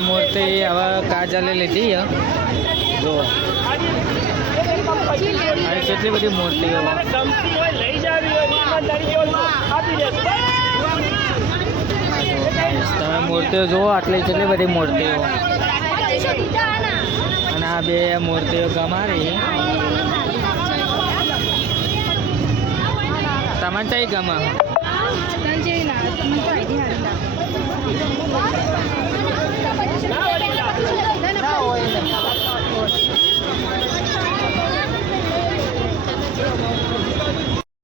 આ મૂર્તિ હવે કાજલે લીધી જો. કેટલી બધી મૂર્તિઓ. તમે મૂર્તિઓ જુઓ આટલી કેટલી બધી મૂર્તિઓ. અને આ બે મૂર્તિઓ ગમારી. તમને કઈ ગમે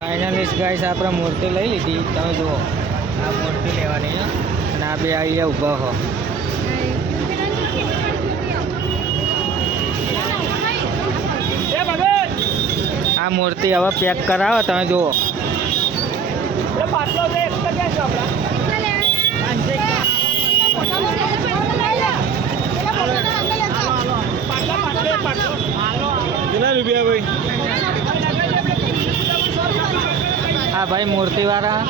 ફાઇનલિસ્ટ ગાઈસ આપણે મૂર્તિ લઈ લીધી. તમે જુઓ આ મૂર્તિ લેવાની અને આ બે અહીંયા ઊભા હો. આ મૂર્તિ હવે પેક કરાવો તમે જુઓ. પાછળ એક તો ક્યાં છે આપણા પાટલા પાટલો એક પાટલો કેટલા રૂપિયા ભાઈ હા ભાઈ મૂર્તિવાળા.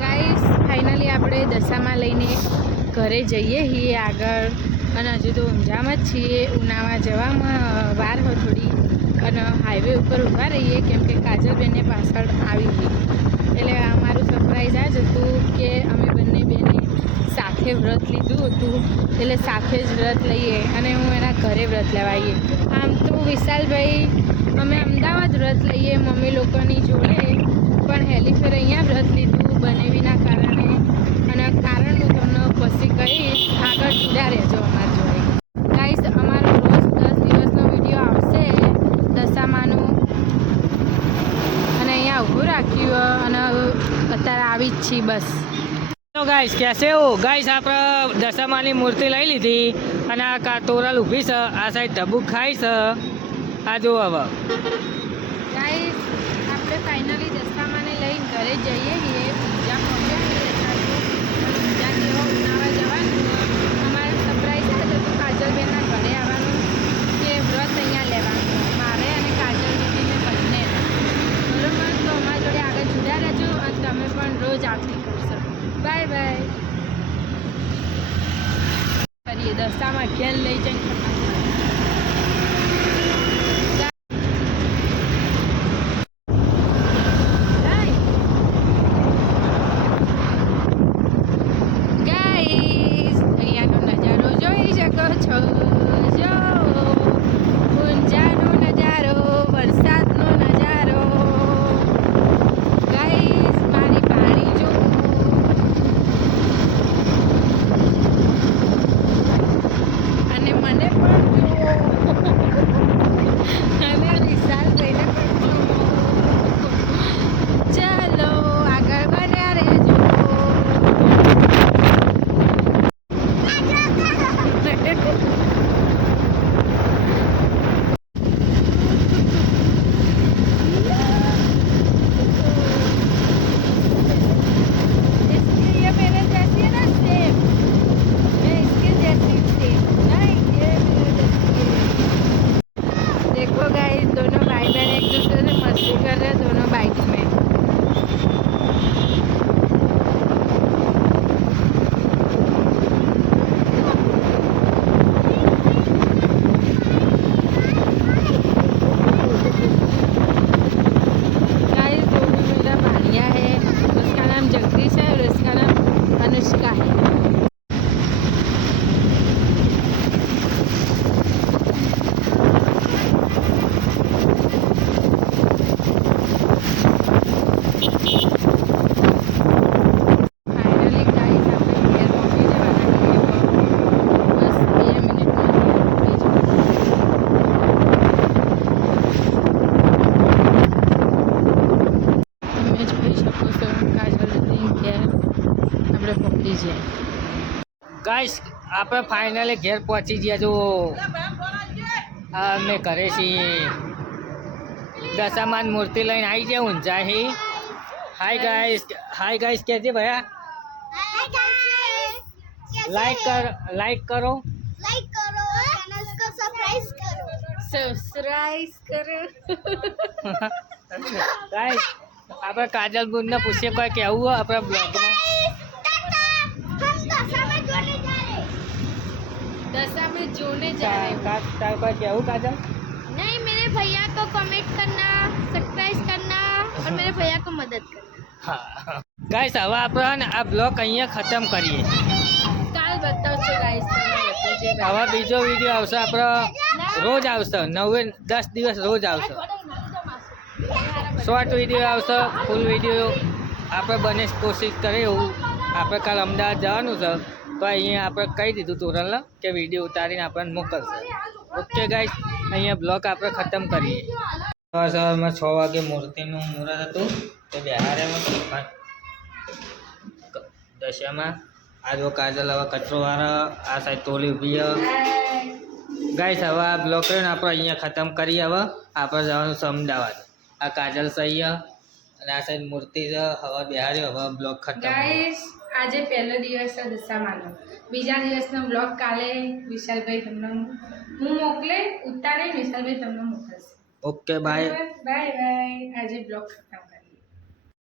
ગાઈસ ફાઇનલી આપણે દશામાં લઈને ઘરે જઈએ છીએ આગળ. અને હજુ તો ઊંઝામાં જ છીએ. ઉનામાં જવામાં વાર હોય થોડી. અને હાઈવે ઉપર ઊભા રહીએ કેમ કે કાજલબેનને પાછળ આવી હતી એટલે અમારું સરપ્રાઈઝ આ જ હતું કે અમે બંને બેને સાથે વ્રત લીધું હતું. એટલે સાથે જ વ્રત લઈએ અને હું એના ઘરે વ્રત લેવાઈએ આમ તો વિશાલભાઈ અમે અમદાવાદ વ્રત લઈએ, મમ્મી લોકોની જોડે, પણ હેલીફેર અહીંયા વ્રત લીધું બનેવીના કારણે. અને કારણ હું તમને પછી કહીશ, આગળ જુદા રહેજો અમારા જોડે. ગાઈસ અમારો રોજ દસ દિવસનો વીડિયો આવશે દશામાનું. અને અહીંયા ઊભું રાખ્યું, અને અત્યારે આવી જ છીએ બસ. તો ગાઈસ કેસે હો? ગાઈસ આપણે દશામાની મૂર્તિ લઈ લીધી, અને આ કા તોરલ ઊભી છે, આ સાઈડ ધબુક ખાઈ છે. આ જો આવા આપણે ફાઇનલી દસ્તામાને લઈને ઘરે જઈએ છીએ. પૂજા પહોંચ્યા પૂજા કેવો અમારે સરપ્રાઈઝ હતું કાજલબેનના ઘરે આવવાનું કે વ્રત અહીંયા લેવાનું. મારે અને કાજલબેનને બંને. બરોબર? તો અમારી જોડે આગળ જુદા રહેજો અને તમે પણ રોજ આવતી કરશો. બાય બાય કરીએ. દસ્તામાં ઘેર લઈ જઈને Thank you. આપણે ફાઇનલી ઘેર પહોંચી ગયા જો. અમે ઘરે છીએ. દશામાન મૂર્તિ લઈને આવી જાય ગયા ઊંઝાહી હાય ગાઈસ હાય ગાઈસ કહેજે ભયા. લાઈક કર લાઈક કરો. લાઈક કરો. ચેનલ કો સબસ્ક્રાઇબ કરો સબસ્ક્રાઇબ કરો ગાઈસ આપણે કાજલ બુનને પૂછીએ કોઈ કેવું આપણે બ્લોગમાં दशा में जोने जा रहे का, का, का क्या हूँ काजल नहीं मेरे भैया को कमेंट करना सब्सक्राइब करना और मेरे भैया को मदद करना गाइस હવે આપણે આ બ્લોગ અહીંયા ખતમ કરીએ. કાલ બતાવશું ગાઈસ હવે બીજો વીડિયો આવશે આપણો રોજ આવશે નવે દસ દિવસ રોજ આવશે. શોર્ટ વીડિયો આવશે ફૂલ વીડિયો આપણે બને કોશિશ કરે એવું. આપણે કાલ અમદાવાદ જવાનું છે. તો અહીંયા આપણે કહી દીધું તોરણને કે વીડિયો ઉતારીને આપણને મોકલશે. ઓકે ગાઈસ અહીંયા બ્લોક આપણે ખતમ કરીએ. સવાર સવારમાં છ વાગે મૂર્તિનું મુહૂર્ત હતું. તો બિહારમાં દશામાં આજો કાજલ, હવે કચરો વાળા, આ સાઈડ તોલી ઊભી ગાઈસ હવે આ બ્લોક ને આપણે અહીંયા ખતમ કરીએ હવે. આપણે જવાનું છે અમદાવાદ. આ કાજલ સહી અને આ સાઈડ મૂર્તિ છે. હવે બિહારી, હવે બ્લોક ખતમ. આજે પહેલો દિવસ છે દશામાનો. બીજા દિવસનો બ્લોગ કાલે વિશાલભાઈ તમને હું મોકલે ઉતારે વિશાલભાઈ તમને મોકલશે. Okay bye bye bye. આજે બ્લોગ ખતમ.